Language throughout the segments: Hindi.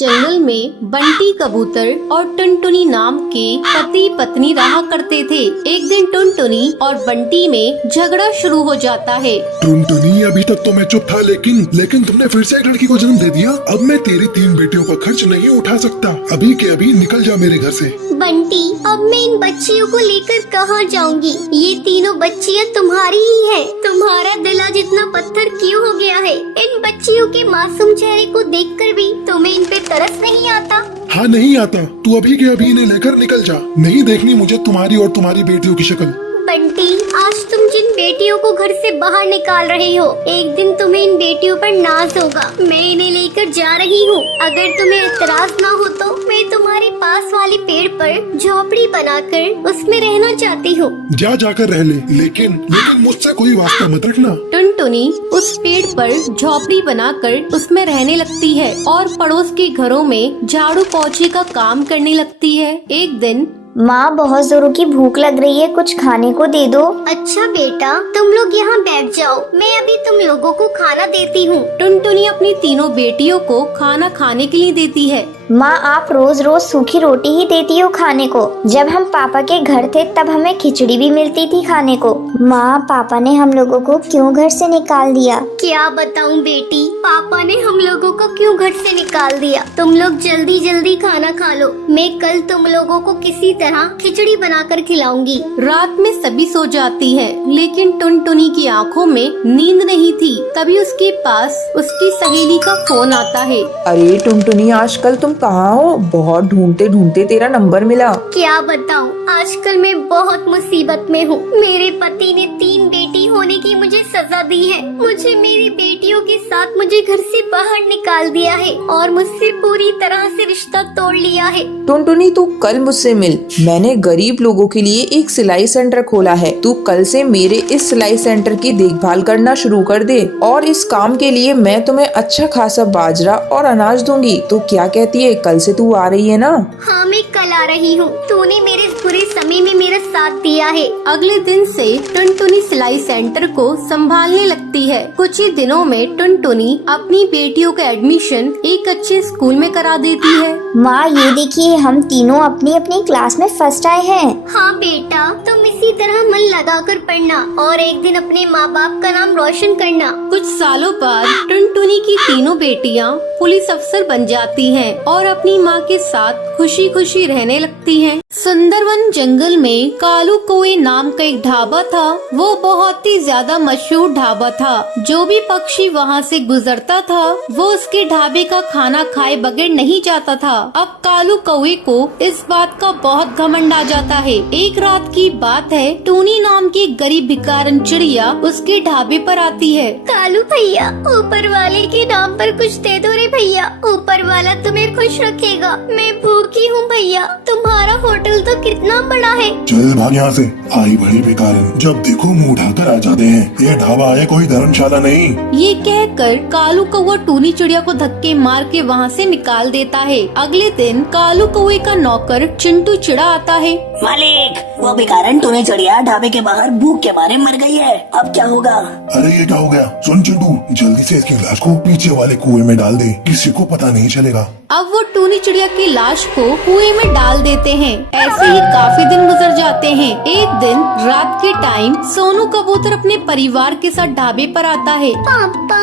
जंगल में बंटी कबूतर और टुनटुनी नाम के पति पत्नी रहा करते थे। एक दिन टुनटुनी और बंटी में झगड़ा शुरू हो जाता है। टुनटुनी, अभी तक तो मैं चुप था, लेकिन तुमने फिर से एक लड़की को जन्म दे दिया। अब मैं तेरी 3 बेटियों का खर्च नहीं उठा सकता। अभी के अभी निकल जा मेरे घर से। बंटी, अब मैं इन बच्चियों को लेकर कहाँ जाऊँगी? ये तीनों बच्चियाँ तुम्हारी ही हैं। तुम्हारा दिल आज इतना पत्थर क्यों हो गया है? इन बच्चियों के मासूम चेहरे को देखकर भी तुम्हें इन पे तरस नहीं आता? हाँ, नहीं आता। तू अभी के अभी इन्हें लेकर निकल जा। नहीं देखनी मुझे तुम्हारी और तुम्हारी बेटियों की शक्ल। बंटी, आज तुम जिन बेटियों को घर से बाहर निकाल रहे हो, एक दिन तुम्हें इन बेटियों पर नाज होगा। मैं इन्हें लेकर जा रही हूँ। अगर तुम्हें एतराज ना हो तो मैं तुम्हारे पास वाले पेड़ पर झोपड़ी बनाकर उसमें रहना चाहती हूँ। जाकर रह ले, लेकिन मुझसे कोई वास्ता मत रखना। टुनटुनी उस पेड़ पर झोपड़ी बनाकर उसमें रहने लगती है और पड़ोस के घरों में झाड़ू पोछे का काम करने लगती है। एक दिन, माँ, बहुत जोरों की भूख लग रही है, कुछ खाने को दे दो। अच्छा बेटा, तुम लोग यहाँ बैठ जाओ, मैं अभी तुम लोगों को खाना देती हूँ। टुनटुनी अपनी तीनों बेटियों को खाना खाने के लिए देती है। माँ, आप रोज रोज सूखी रोटी ही देती हो खाने को। जब हम पापा के घर थे तब हमें खिचड़ी भी मिलती थी खाने को। माँ, पापा ने हम लोगों को क्यों घर से निकाल दिया? क्या बताऊँ बेटी, पापा ने हम लोगों को क्यों घर से निकाल दिया? तुम लोग जल्दी जल्दी खाना खा लो, मैं कल तुम लोगों को किसी तरह खिचड़ी बनाकर खिलाऊंगी। रात में सभी सो जाती है, लेकिन टुनटुनी की आंखों में नींद नहीं थी। तभी उसके पास उसकी सहेली का फोन आता है। अरे टुनटुनी, आजकल तुम कहाँ हो? बहुत ढूंढते ढूंढते तेरा नंबर मिला। क्या बताऊँ, आजकल मैं बहुत मुसीबत में हूँ। मेरे पति ने 3 बेटी होने की मुझे सजा दी है। मुझे मेरी बेटियों के साथ मुझे घर से बाहर निकाल दिया है और मुझसे पूरी तरह से रिश्ता तोड़ लिया है। टुनटुनी, तू कल मुझसे मिल। मैंने गरीब लोगों के लिए एक सिलाई सेंटर खोला है। तू कल से मेरे इस सिलाई सेंटर की देखभाल करना शुरू कर दे और इस काम के लिए मैं तुम्हें अच्छा खासा बाजरा और अनाज दूंगी। तो क्या कहती है, कल से तू आ रही है ना? हाँ, मैं कल आ रही हूँ। तूने मेरे इस बुरे समय में मेरा साथ दिया है। अगले दिन से टुनटुनी सिलाई सेंटर को संभालने लगती है। कुछ ही दिनों में टुनटुनी अपनी बेटियों का एडमिशन एक अच्छे स्कूल में करा देती है। माँ, ये देखिए, हम तीनों अपनी अपनी क्लास में फर्स्ट आए हैं। हाँ बेटा, तुम इसी तरह मन लगाकर पढ़ना और एक दिन अपने माँ बाप का नाम रोशन करना। कुछ सालों बाद टुनटुनी की तीनों बेटियां पुलिस अफसर बन जाती हैं और अपनी माँ के साथ खुशी खुशी रहने लगती हैं। सुंदरवन जंगल में कालू कौए नाम का एक ढाबा था। वो बहुत ही ज्यादा मशहूर ढाबा था। जो भी पक्षी वहाँ से गुजरता था वो उसके ढाबे का खाना खाए बगैर नहीं जाता था। अब कालू कौए को इस बात का बहुत घमंड आ जाता है। एक रात की बात है, टूनी नाम की गरीब भिखारन चिड़िया उसके ढाबे पर आती है। कालू भैया, ऊपर वाले के नाम पर कुछ दे दो रे भैया। ऊपर वाला तुम्हें खुश रखेगा। मैं भूखी हूँ भैया। तुम्हारा होटल तो कितना बड़ा है। चल भाग यहाँ से, आई बड़ी बेकार। जब देखो मुंह उठाकर आ जाते हैं। ये ढाबा है, कोई धर्मशाला नहीं। ये कहकर कालू कौवा टूनी चिड़िया को धक्के मार के वहाँ से निकाल देता है। अगले दिन कालू कौवे का नौकर चिंटू चिड़ा आता है। मालिक, वो भिखारन टूनी चिड़िया ढाबे के बाहर भूख के मारे मर गई है। अब क्या होगा? अरे ये क्या हो गया? सुन चिंटू, जल्दी से इसकी लाश को पीछे वाले कुएं में डाल दे, किसी को पता नहीं चलेगा। अब वो टूनी चिड़िया की लाश को कुएं में डाल देते हैं। ऐसे ही काफी दिन गुजर जाते हैं। एक दिन रात के टाइम सोनू कबूतर अपने परिवार के साथ ढाबे पर आता है। पापा,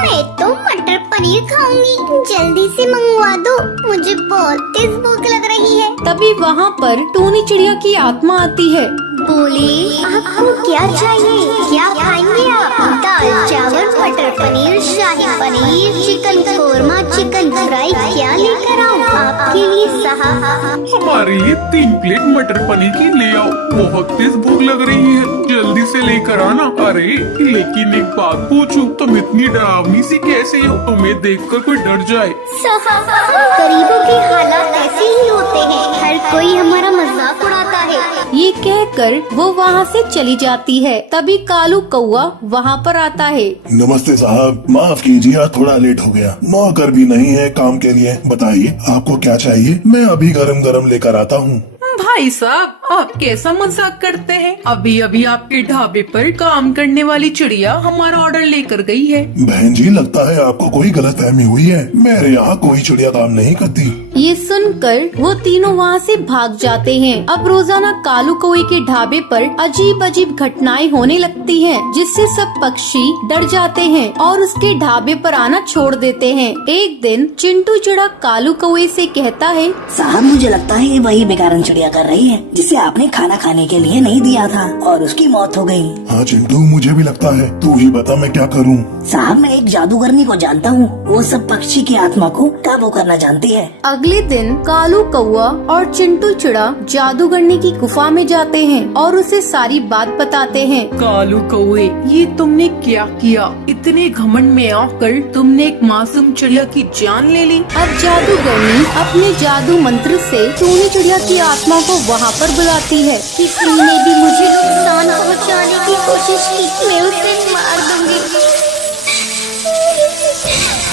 मैं तो मटर पनीर खाऊंगी, जल्दी से मंगवा दो, मुझे बहुत तेज भूख लग रही है। तभी वहाँ पर टूनी चिड़िया की आत्मा आती है। बोले, आपको क्या चाहिए? क्या खाएंगे आप? दाल चावल, मटर paneer, shahi paneer, chicken korma, chicken fry, क्या लेकर आऊँ आपके लिए साहब? हमारे लिए 3 प्लेट मटर पनीर की ले आओ, बहुत तेज भूख लग रही है, जल्दी से लेकर आना। अरे लेकिन एक बात पूछूं, तुम इतनी डरावनी सी कैसे हो? तुम्हें देखकर कोई डर जाए। गरीबों के हालात ऐसे ही होते हैं, हर कोई हमारा मजाक उड़ाता है। ये कहकर वो वहाँ से चली जाती है। तभी कालू कौवा वहाँ पर आता है। नमस्ते साहब, माफ कीजिए, थोड़ा लेट हो गया। नौकर भी नहीं है काम के लिए। बताइए आपको क्या चाहिए, मैं अभी गरम गरम लेकर आता हूँ। भाई साहब, आप कैसा मजाक करते हैं? अभी अभी आपके ढाबे पर काम करने वाली चिड़िया हमारा ऑर्डर लेकर गई है। बहन जी, लगता है आपको कोई गलतफहमी हुई है। मेरे यहाँ कोई चिड़िया काम नहीं करती। ये सुनकर वो तीनों वहाँ से भाग जाते हैं। अब रोजाना कालू कौवे के ढाबे पर अजीब अजीब घटनाएं होने लगती हैं, जिससे सब पक्षी डर जाते हैं और उसके ढाबे पर आना छोड़ देते हैं। एक दिन चिंटू चिड़ा कालू कौवे से कहता है, साहब मुझे लगता है ये वही बेकारन चिड़िया कर रही है जिसे आपने खाना खाने के लिए नहीं दिया था और उसकी मौत हो गई। हाँ चिंटू, मुझे भी लगता है। तू ही बता मैं क्या करूँ। साहब मैं एक जादूगरनी को जानता हूँ, वो सब पक्षी की आत्मा को काबू करना जानती है। अगले दिन कालू कौवा और चिंटू चिड़ा जादूगरनी की गुफा में जाते हैं और उसे सारी बात बताते हैं। कालू कौवे, ये तुमने क्या किया? इतने घमंड में आकर तुमने एक मासूम चिड़िया की जान ले ली। अब जादूगरनी अपने जादू मंत्र से टूनी चिड़िया की आत्मा को वहाँ पर बुलाती है। किसी ने भी मुझे नुकसान पहुंचाने की कोशिश की, मैं उसे मार दूंगी।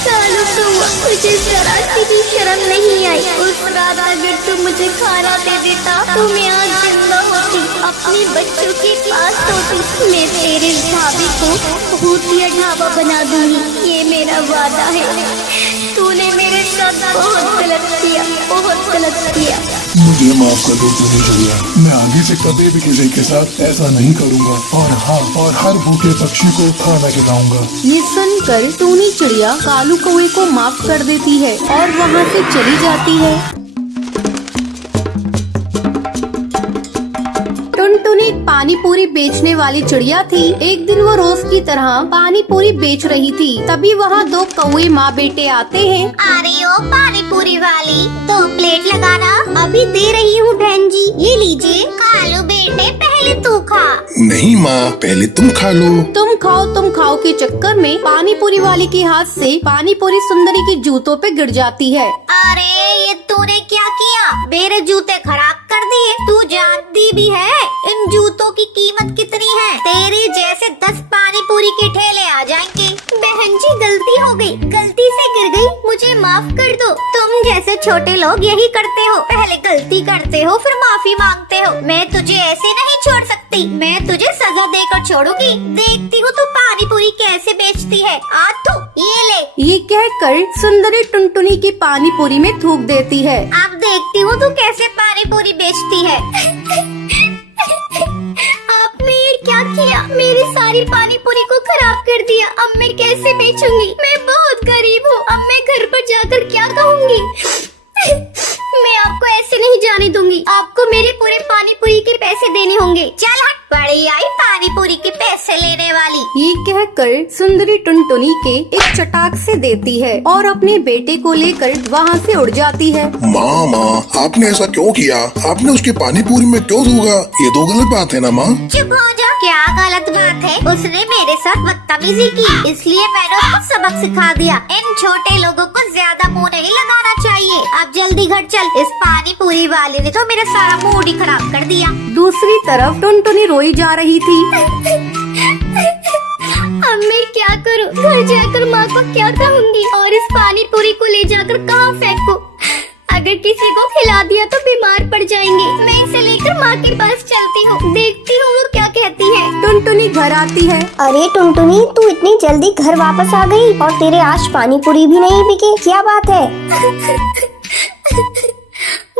कालू कौवा, मुझे जरा सी भी शर्म नहीं आई। उस रात अगर तू मुझे खाना दे देता तो मैं आज जिंदा होती, अपने बच्चों के पास होती। मैं तेरे ढाबे को भूतिया ढाबा बना दूंगी, ये मेरा वादा है। तूने मेरे साथ बहुत गलत किया, बहुत गलत किया। मुझे माफ कर दो टूनी चिड़िया, मैं आगे से कभी भी किसी के साथ ऐसा नहीं करूँगा। और हाँ, और हर भूखे पक्षी को खाना खिलाऊंगा। ये सुनकर टूनी चिड़िया कालू कौवे को माफ कर देती है और वहाँ से चली जाती है। टुनटुनी एक पानी पूरी बेचने वाली चिड़िया थी। एक दिन वो रोज की तरह पानी पूरी बेच रही थी। तभी वहाँ दो कौवे माँ बेटे आते हैं। अरे ओ पानी पूरी वाली, 2 प्लेट लगाना। अभी दे रही हूँ बहन जी, ये लीजिए। कालू बेटे पहले तू खा। नहीं माँ, पहले तुम खा लो। तुम खाओ के चक्कर में पानी पूरी वाली के हाथ से पानी पूरी सुंदरी के जूतों पे गिर जाती है। अरे ये तूने क्या किया? मेरे जूते खराब कर दिए। तू जानती भी है इन जूतों की कीमत कितनी है? तेरे जैसे 10 पानी पूरी के ठेले आ जाएंगे। बहन जी गलती हो गई, गलती से गिर गई, मुझे माफ कर दो। तुम जैसे छोटे लोग यही करते हो, पहले गलती करते हो फिर माफी मांगते हो। मैं तुझे ऐसे नहीं छोड़ सकती, मैं तुझे सजा देकर छोड़ूंगी। देखती हूँ तू पानी पूरी कैसे बेचती है। आ तू ये ले। ये कहकर सुंदरी टुनटुनी की पानी पूरी में थूक देती है। अब देखती हूँ तू कैसे पानी पूरी बेचती है। आपने ये क्या किया? मेरी सारी पानी पूरी को खराब कर दिया। अब मैं कैसे बेचूंगी? मैं बहुत गरीब हूँ, अब मैं घर पर जाकर क्या कहूँगी? मैं आपको ऐसे नहीं जाने दूंगी। आपको मेरे पूरे पानी पूरी के पैसे देने होंगे। चल हट, बड़ी आई पानी पूरी के पैसे लेने वाली। ये कहकर सुंदरी टुनटुनी के एक चटाक से देती है और अपने बेटे को लेकर वहाँ से उड़ जाती है। माँ, आपने ऐसा क्यों किया? आपने उसके पानी पूरी में क्यों थूका? ये तो गलत बात है ना माँ। चुप हो जा। क्या गलत बात है? उसने मेरे साथ बदतमीजी की, इसलिए मैंने उसको सबक सिखा दिया। इन छोटे लोगों को ज्यादा मुंह नहीं लगाना चाहिए। अब जल्दी घर चल, इस पानी पूरी वाले ने तो मेरा सारा मूड ही खराब कर दिया। दूसरी तरफ टुनटुनी रोई जा रही थी। अब मैं क्या करूं? घर जाकर माँ को क्या कहूँगी? और इस पानी पूरी को ले जाकर कहाँ फेंकूं? अगर किसी को खिला दिया तो बीमार पड़ जाएंगे। मैं इसे लेकर माँ के पास चलती हूँ, देखती हूँ वो क्या कहती है। टुनटुनी घर आती है। अरे टुनटुनी, तू इतनी जल्दी घर वापस आ गई और तेरे आज पानी पूरी भी नहीं बिके, क्या बात है?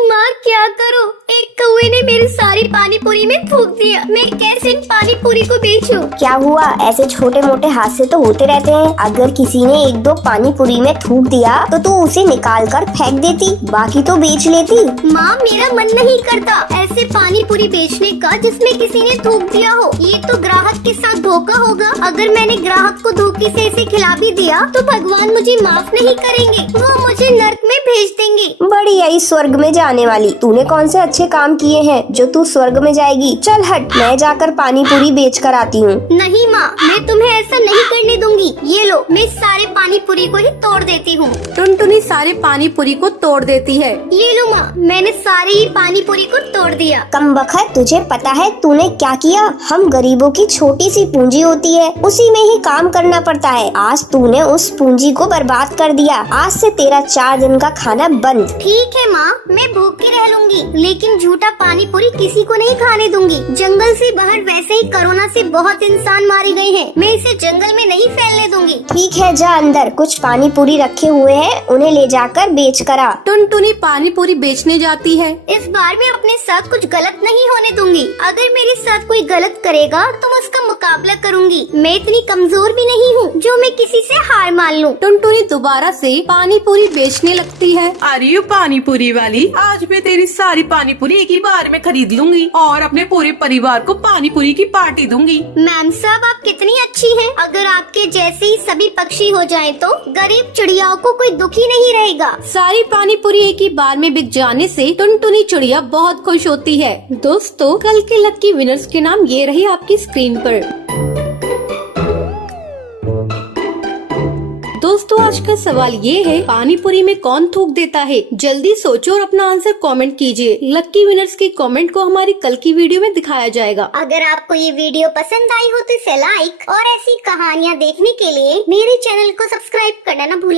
माँ क्या करूँ? एक कौवे ने मेरी सारी पानी पूरी में थूक दिया। मैं कैसे इन पानी पूरी को बेचूं? क्या हुआ? ऐसे छोटे मोटे हादसे तो होते रहते हैं। अगर किसी ने 1-2 पानी पूरी में थूक दिया तो तू उसे निकाल कर फेंक देती, बाकी तो बेच लेती। माँ मेरा मन नहीं करता ऐसे पानी पूरी बेचने का जिसमें किसी ने थूक दिया हो। ये तो ग्राहक के साथ धोखा होगा। अगर मैंने ग्राहक को धोखे से इसे खिला भी दिया तो भगवान मुझे माफ नहीं करेंगे, वो मुझे नर्क में भेज देंगे। बड़ी आई स्वर्ग में जाने वाली, तूने कौन से अच्छे काम किए हैं सोचो तू स्वर्ग में जाएगी। चल हट, मैं जाकर पानी पूरी बेच कर आती हूँ। नहीं माँ, मैं तुम्हें ऐसा नहीं करने दूंगी। ये लो, मैं सारे पानी पूरी को ही तोड़ देती हूँ। टुनटुनी सारे पानी पूरी को तोड़ देती है। ये लो माँ, मैंने सारे ही पानी पूरी को तोड़ दिया। कमबख्त, तुझे पता है तूने क्या किया? हम गरीबों की छोटी सी पूंजी होती है, उसी में ही काम करना पड़ता है। आज तूने उस पूंजी को बर्बाद कर दिया। आज से तेरा 4 दिन का खाना बंद। ठीक है माँ, मैं भूखी रह लूंगी, लेकिन झूठा पानी पूरी किसी को नहीं खाने दूंगी। जंगल से बाहर वैसे ही कोरोना से बहुत इंसान मारे गए हैं, मैं इसे जंगल में नहीं फैलने दूंगी। ठीक है, जा अंदर, कुछ पानी पूरी रखे हुए हैं, उन्हें ले जाकर बेच कर आ। टुनटुनी पानी पूरी बेचने जाती है। इस बार मैं अपने साथ कुछ गलत नहीं होने दूंगी। अगर मेरे साथ कोई गलत करेगा तो मैं उसका मुकाबला करूंगी। मैं इतनी कमजोर भी नहीं हूँ जो मैं किसी से हार मान लूं। टुनटुनी दोबारा से पानी पूरी बेचने लगती है। अरे यू पानी पूरी वाली, आज मैं तेरी सारी पानी पूरी एक ही बार में खरीद लूंगी और अपने पूरे परिवार को पानी पूरी की पार्टी दूंगी। मैम साहब, आप कितनी अच्छी हैं। अगर आपके जैसे ही सभी पक्षी हो जाएं तो गरीब चिड़ियाओं को कोई दुखी नहीं रहेगा। सारी पानी पूरी एक ही बार में बिक जाने से टुनटुनी चिड़िया बहुत खुश होती है। दोस्तों, कल के लकी विनर्स के नाम ये रही आपकी स्क्रीन पर। दोस्तों, आज का सवाल ये है, पानी पूरी में कौन थूक देता है? जल्दी सोचो और अपना आंसर कमेंट कीजिए। लकी विनर्स के कमेंट को हमारी कल की वीडियो में दिखाया जाएगा। अगर आपको ये वीडियो पसंद आई हो तो इसे लाइक और ऐसी कहानियाँ देखने के लिए मेरे चैनल को सब्सक्राइब करना न भूलें।